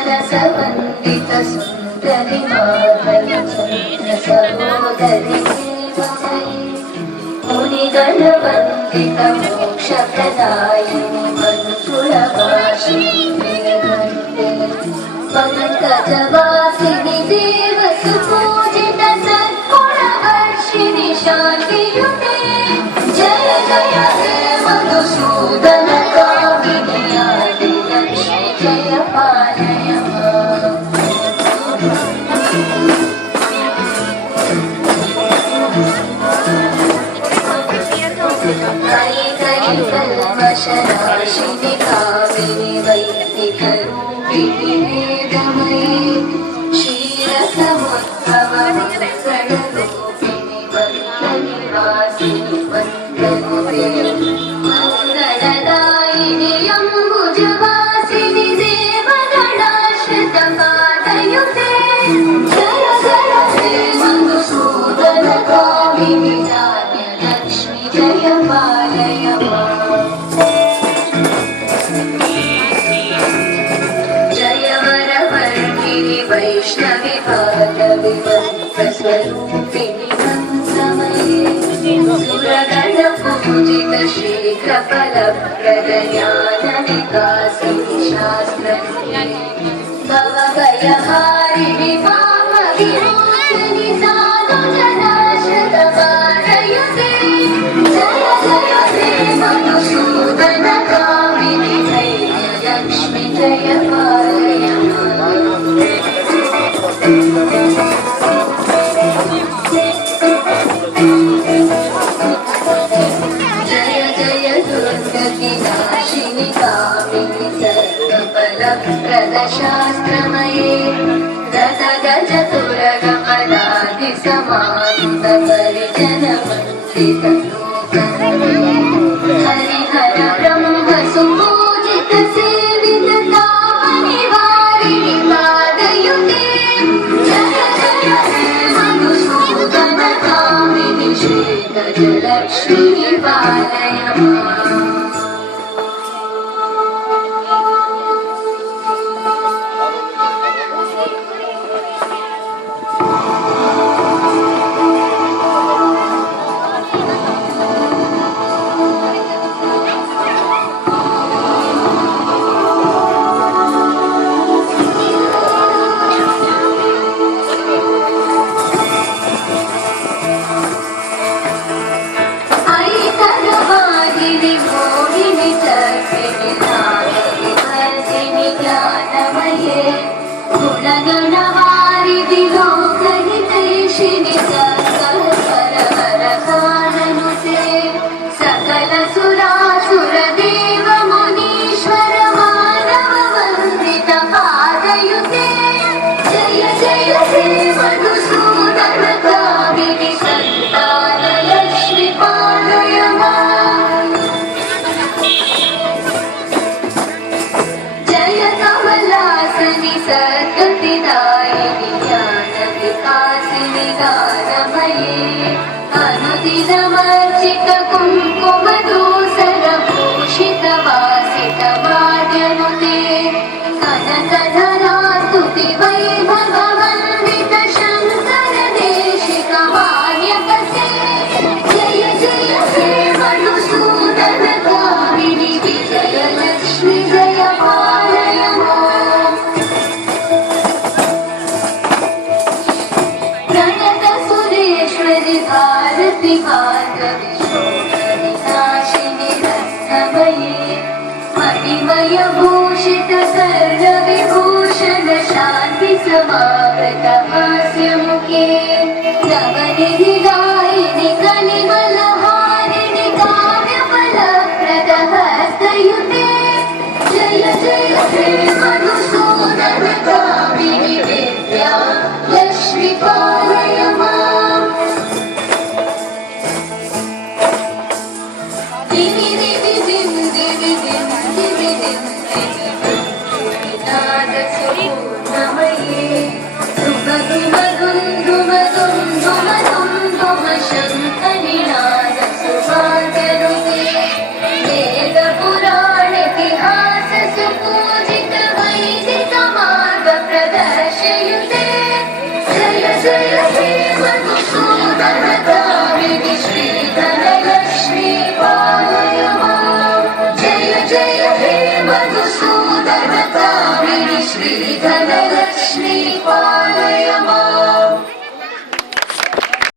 ಸುಮನಸವಂದಿತ ಸುಂದರಿ ಮಾಧವಿ ಚಂದ್ರ ಸಹೋದರಿ ಮುನಿಗಳ ವಂದಿತ ಮೋಕ್ಷ ಪ್ರದಾಯಿನಿ ಮನುಕುಲವಾಸಿನಿ ಪಂಕಜವಾಸಿನಿ ದೇವ ಸುಪೂಜಿತ ಸತ್ಗುಣವರ್ಷಿಣಿ ಶಾಂತಿಯುತೆ ಜಯ ಜಯ ಹೇ ಮಧುಸೂದನ ಕಾಮಿನಿ ಆದಿ ಲಕ್ಷ್ಮಿ ಜಯ ಪಾಲಯ ಕೈ ಕೈ ಕಲ್ಮಶನಾಶಿನಿ ಕಾಮಿನಿ ವೈದಿಕ ರೂಪಿಣಿ ವೇದಮಯಿ ಕ್ಷೀರಸಮುದ್ಭವ ಮಂಗಳರೂಪಿಣಿ ಮಂತ್ರನಿವಾಸಿನಿ ಮಂತ್ರನುತೆ ಮಂಗಳದಾಯಿನಿ ಅಂಬುಜವಾಸಿನಿ ದೇವಗಣಾಶ್ರಿತ ಪಾದಯುತೆ ಜಯ ಜಯ ಹೇ ಮಧುಸೂದನ ಕಾಮಿನಿ ಧಾನ್ಯ ಲಕ್ಷ್ಮಿ ಜಯ ಪಾಲಯ ಜಯ ವರವರ್ಣಿನಿ ವೈಷ್ಣವಿ ಪಾದವಿ ಮಂತ್ರಸ್ವರೂಪಿಣಿ ಮಂತ್ರಮಯೇ ಸುರಗಣ ಪೂಜಿತ ಶೀಘ್ರ ಫಲಪ್ರದ ಜ್ಞಾನ ವಿಕಾಸಿನಿ ಶಾಸ್ತ್ರಜ್ಞೆ ಭವಭಯಹಾರಿಣಿ ಪಾಪ ವಿಮೋಚನಿ ಸಾಧು ಜನಾಶ್ರಿತ ಪಾದಯುತೆ ಜಯ ಜಯ ಹೇ ಮಧುಸೂದನ ಕಾಮಿನಿ ಧೈರ್ಯ ಲಕ್ಷ್ಮಿ ಜಯ ಪಾಲಯ ಜಯ ಜಯ ದುರ್ಗತಿ ನಾಶಿನಿ ಕಾಮಿನಿ ಸರ್ವಫಲಪ್ರದ ಶಾಸ್ತ್ರಮಯೇ ರಥ ಗಜ ತುರಗಮನಾದಿ ಸಮಾಹಿತ ಪರಿಜನ ವಂದಿತ ಹರಿಹರ ಬ್ರಹ್ಮ ಸುಪೂಜಿತ ಸೇವಿತ ತಾಮನಿ ವಾರಿಣಿ ಪಾದಯುತೆ ಜಯ ಜಯ ಹೇ ಮಧುಸೂದನ ಕಾಮಿನಿ ಶ್ರೀ ಗಜಲಕ್ಷ್ಮಿ ಪಾಲಯ ಐತರವಾಗಿನಿ ಮೋಹಿನಿ ಚರ್ಪಿಣಿ ನಾಗರಿ ವರ್ಧಿನಿ ಜ್ಞಾನಮಯೇ ಗುಣಗಣವಾರಿಧಿ ಲೋಕಹಿತೈಷಿಣಿ ಸಕಲ ಕಾನನುತೆ ಸಕಲ ಸುರಾಸುರ ದೇವ ಮುನೀಶ್ವರ ಮಾನವ ವಂದಿತ ಪಾದಯುತೆ ಜಯ ಜಯ ಹೇ ಮಧುಸೂದನ ಕಾಮಿನಿ ಸಂತಾನ ಲಕ್ಷ್ಮಿ ಪಾಲಯ ಜಯ ಕಮಲಾಸನಿ ಸದ್ಗತಿದಾಯಿನಿ ಜ್ಞಾನ ವಿಕಾಸಿನಿ ಗಾನಮಯೇ ಅನುದಿನಮರ್ಚಿತ ಕುಂಕುಮ ದೂಸರ ಭೂಷಿತ ವಾಸಿತ ವಾದ್ಯನುತೆ ಕನಕಧರಾ ಸ್ತುತಿ ವೈಭವ ವಂದಿತ ಶಂಕರ ದೇಶಿಕ ವಾಣ್ಯಪತೆ ಜಯ ಜಯ ಹೇ ಮಧುಸೂದನ ಕಾಮಿನಿ ವಿಜಯ ಲಕ್ಷ್ಮಿ ಜಯ ಪಾಲಯ ಪ್ರಣತ ಸುರೇಶ್ವರಿ ಭಾರತಿ ಭಾರ್ಗವಿ ಶೋಧನಿ ನಾಶಿನಿ ರತ್ನಮಯೇ ಮಣಿಮಯ ಭೂಷಿತ ಸರ್ವ ವಿಭೂಷಣ ಶಾಂತಿ ಸಮಾವೃತ ಹಾಸ್ಯ ಮುಖೇ ನವನಿಧಿ ದಾಯಿನಿ ಕಲಿಮಲ ಹಾರಿಣಿ ಕಾವ್ಯ ಫಲಪ್ರದ ಹಸ್ತಯುತೆ ಜಯ ಜಯ ಹೇ ಮಧುಸೂದನ ಕಾಮಿನಿ ವಿದ್ಯಾ ಲಕ್ಷ್ಮಿ ಪಾಲಯ ದಿವಿ ದಿವಿ ದಿವಿ ದಿವಿ ದಿವಿ ದಿವಿ ದಿವಿ जयते जय जय हे मधुसूदन कामिनि श्रीधनलक्ष्मी पालय माम् जय जय हे मधुसूदन कामिनि श्रीधनलक्ष्मी पालय